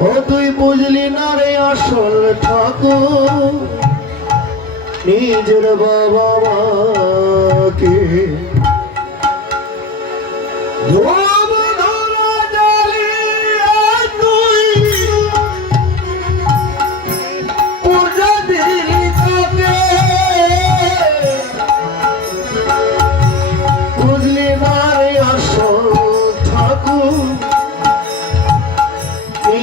ও তুই বুঝলি না রে আসল ঠাকুর? নিজের বাবা মাকে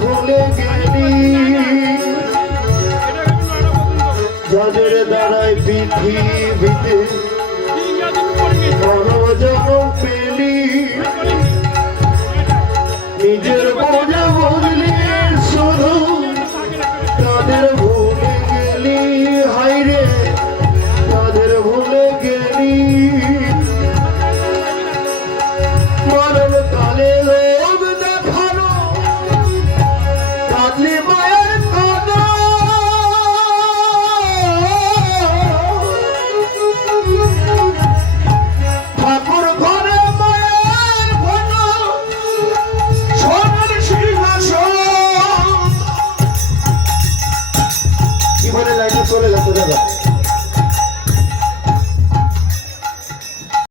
ভুলে গেলি। যাদের দ্বারায় পৃথিবীতে